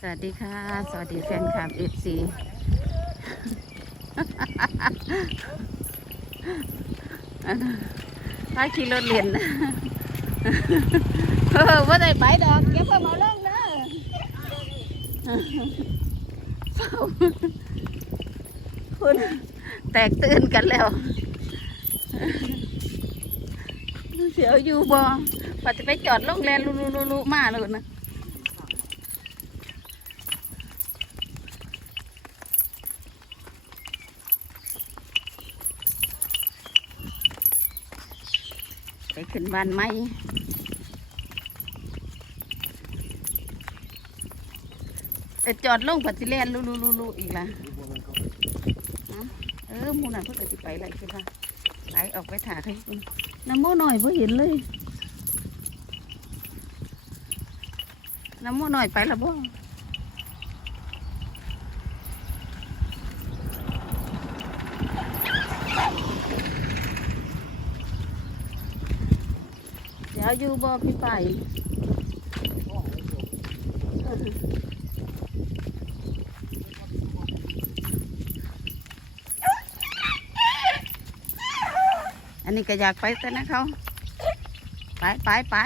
สวัสดีค่ะ สวัสดีแฟนคลับเอฟซีถ้าขี่รถเรียนนะเออว่าได้ไปดอกเก็บเพิ่มเอาลงเด้อเฝ้าคุณแตกตื่นกันแล้ว เสียวอยู่บ่ปัดจะไปจอดลงแลนลุลุลุลุมาเลยนะ ไปขึ้นบ้านไหมเอ้จอดลงปัดสิแลนลุลุลุลุอีกละเออมูนั่นเพิ่งจะไปอะไรใช่ปะไหลออกไปถ่ายให้น้ำโมหน่อยเพิ่อเห็นเลยน้ำโมหน่อยไปละบ่ เดี๋ยวอยู่บ่พี่ไปอันนี้ก็อยากไปแต่นะเขา ไปไปไป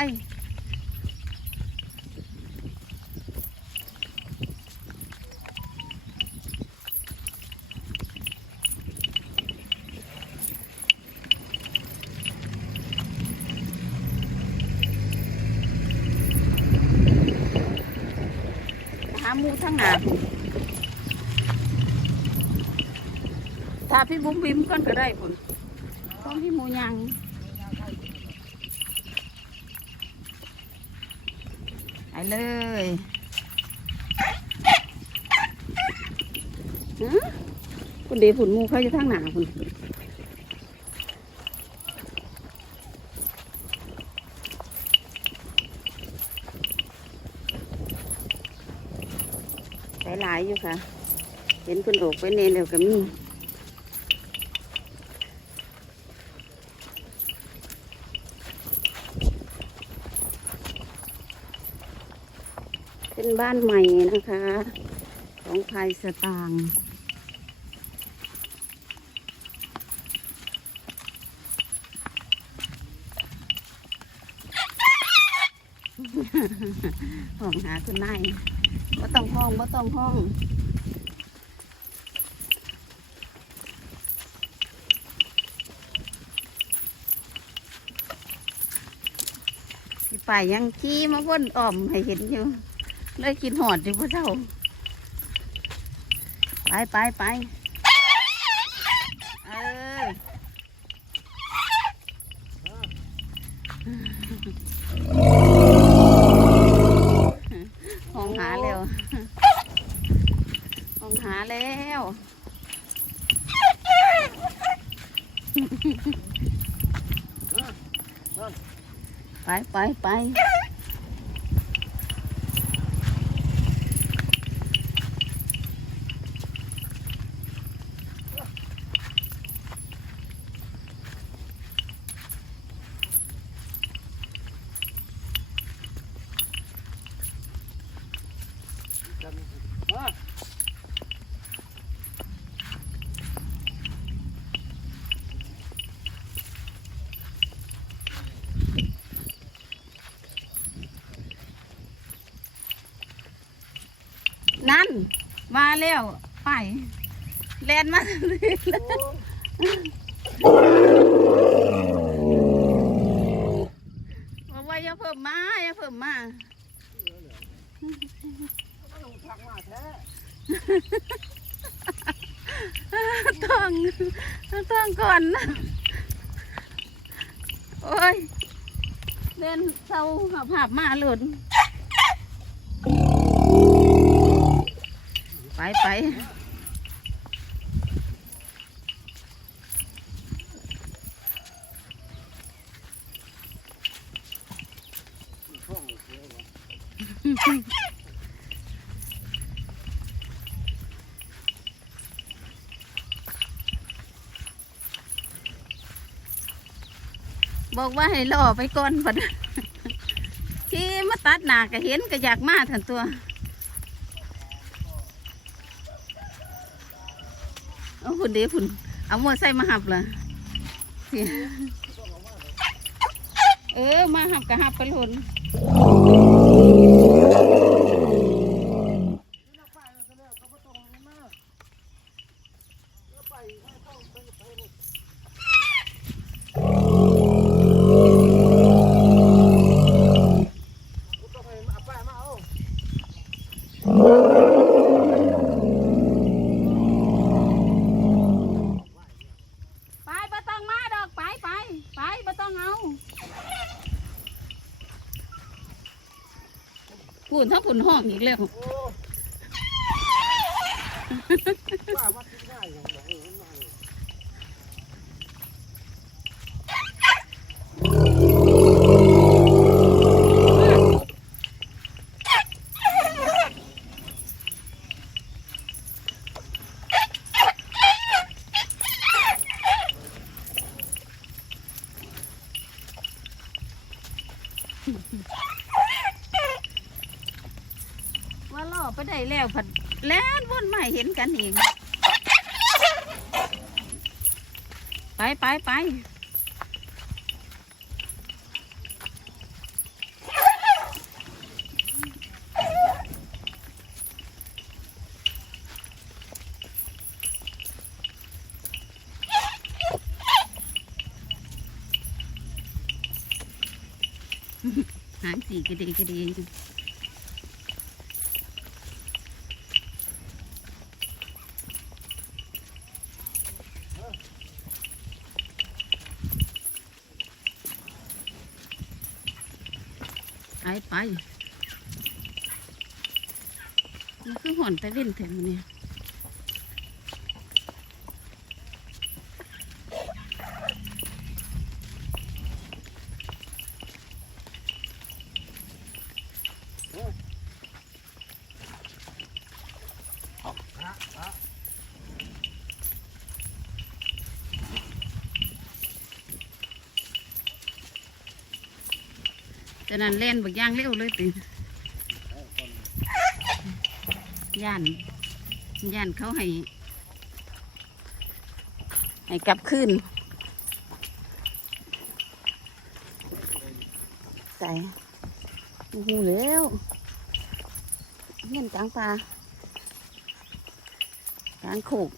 มูทั้งหนาถ้าพี่บุ้มบิมก่อนก็ได้ผุนต้องพี่หมูยังไปเลยฮะคุณเดผุนหมูเขาจะทางหนาคุณ ค่ะเห็นคุณโอกไปเนนเดียวกับมีเป็นบ้านใหม่นะคะ ของภายสตางค์ห้องหาคุณนาย ว่าต้องห้องว่าต้องห้องพี่ป่ายยังขี้มาวนอ่อมให้เห็นอยู่เลยกินหอดอยู่พ่อเจ้าไปไปไปเออห้องหาแล้วห้องหาแล้ว ไปไปไปนั่น มาแล้วไปแลนมาบอกว่าอย่าเพิ่มมาอย่าเพิ่มมาต้องต้องก่อนนะโอ้ยเล่นเศร้าหาภาพมาหลุด ไปไปบอกว่าให้รอไปก่อนบัดที่มาตัดหนาก็เห็นก็อยากมาทันตัว เอาฝุ่นเดีฝุ่นเอามอไซค์มาหับล่ะเสียเออมาหับกะหับไปหล่นไปบ่ต้องมาดอกไปไปไปบ่ต้องเอา ฝุ่นถ้าฝุ่นห้องอีกแล้ว ว่าล่อไปได้แล้วผัดแล้ววนไม่เห็นกันอีกไปไปไปหางสีกระดีกระดี มันคือหอนไปเว้นถึงเนี่ย จะนั้นเล่นบักย่างเร็วเลยติย่านย่านเขาให้ ให้กลับคืนใส่โอ้โหแล้วเงี้ยนกลางปลากลางโขก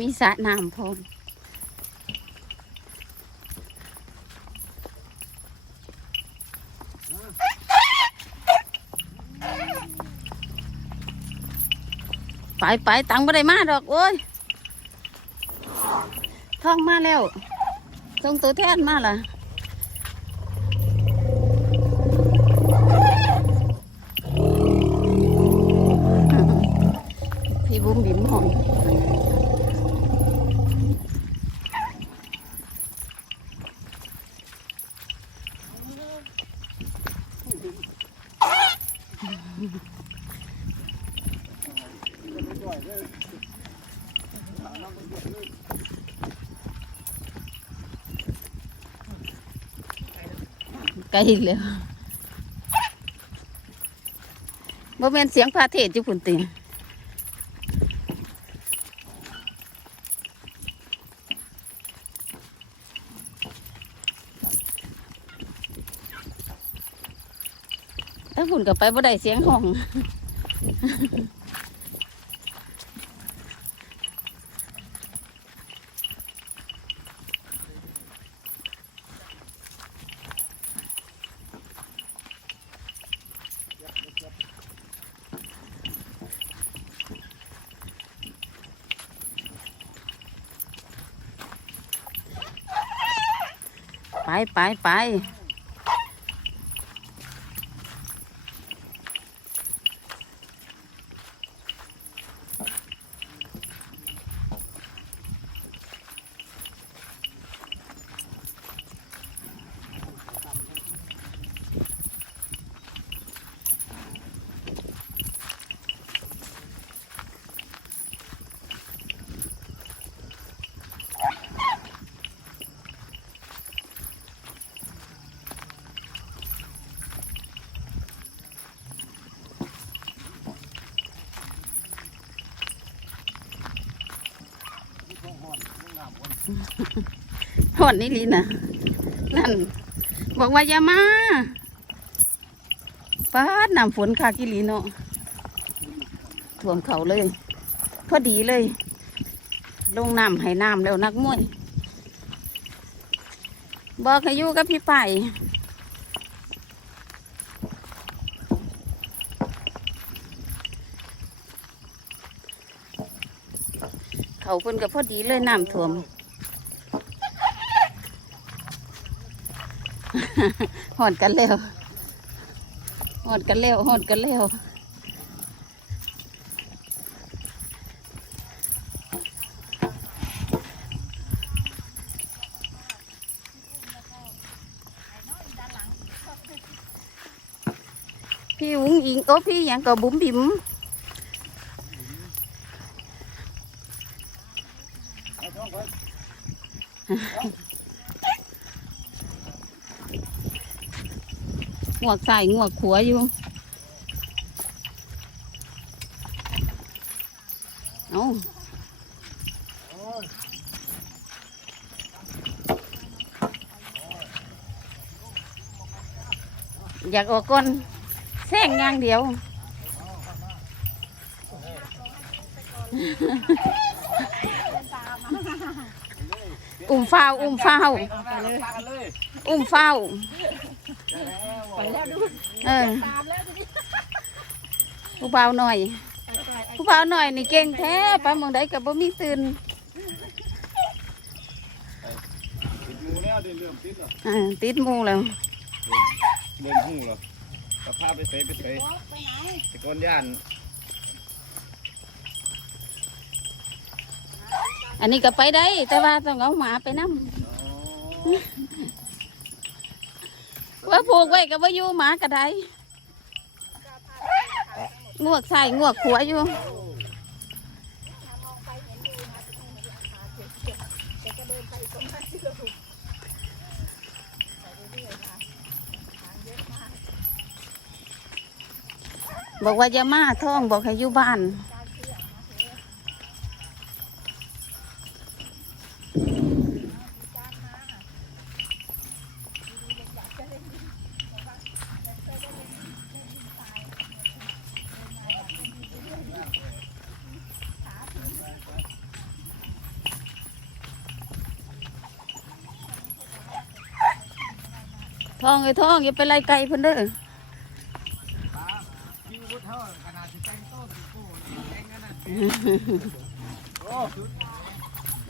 มีสระน้ำพร้อมไปไปตังไม่ได้มาดอกโอ้ยท่องมาแล้วส่งตัวแทนมาล่ะ พี่บุ้มบิ๋มหอง ไกลแล้วบ่แม่นเสียงพาเทศจุพุ่นติถ้าฝุ่นกับไปบ่ได้เสียงห้อง ไปไป หอนนี่ลีนะนั่น บอกว่าอย่ามาป้าดน้ำฝนคากิลีเนาะท่วมเขาเลย พอดีเลย ลงน้ำให้น้ำแล้วนักมวย บอกให้อยู่กับพี่ไปเขาเพิ่นก็พอดีเลยน้ำท่วม หอดกันแล้วหอดกันแล้วหอดกันแล้วพี่อุ้งอิงโอ้พี่ยังก็บุ๋มบิ๋ม งวกใส่งวกขัวอยู่เอาอยากออกก้นแซงอย่างเดียว อุ้มเฝ้าอุ้มเฝ้าอุ้ม เฝ้าเออผู้เบาหน่อย ผู้เบาหน่อยนี่เก่งแท้ไปเมืองใดกับบ่มีตื่นติดหมูแล้วเดินเริ่มติดแล้วอ่าติดหมูแล้วเดินหูแล้วกับพาไปเสไปเสตะโกนย่านอันนี้ก็ไปได้ แต่ว่าต้องเอาหมาไปนํ ว่าผูกไว้กับว่าอยู่หมาก็ไดงวกใส่งวกขัวอยู่บอกว่าอย่ามาท่องบอกให้อยู่บ้าน ทองไอ้ทองอย่าไปไล่ไก่เพิ่นเด้อ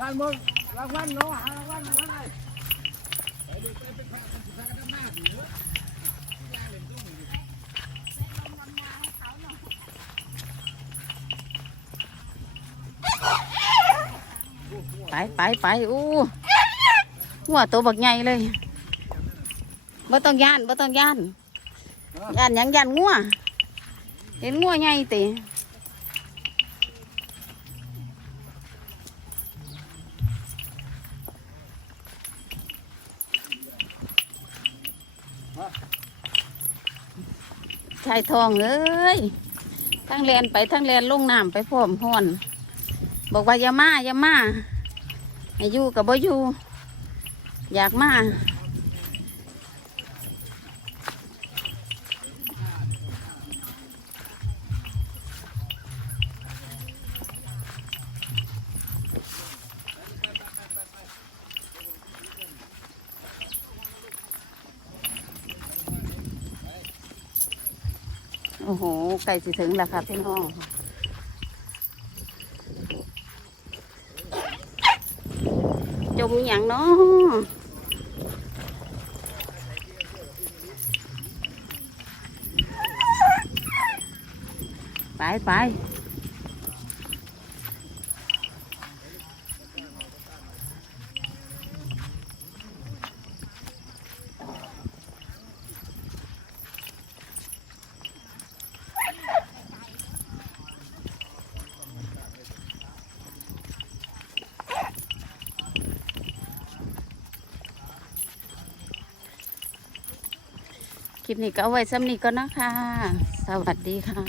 รางวัลรางวัลเนาะรางวัลรางวัลอะไรไปไปไปอู้หัวตัวบักใหญ่เลย บ่ต้องย่านบ่ต้องย่านย่านหยังย่านงัวเห็นงัวใหญ่ติชายทองเอ้ยทั้งแลนไปทั้งแลนลงน้ำไปพร้อมห้อนบอกว่าอย่ามาอย่ามาให้อยู่กับบ่อยู่อยากมา อ้โหไก่สิถึงแล้วค่ะพี่น้องจมอย่างเนาะไปไป คลิปนี้ก็เอาไว้ซ้ำนี้ก็นะคะ สวัสดีค่ะ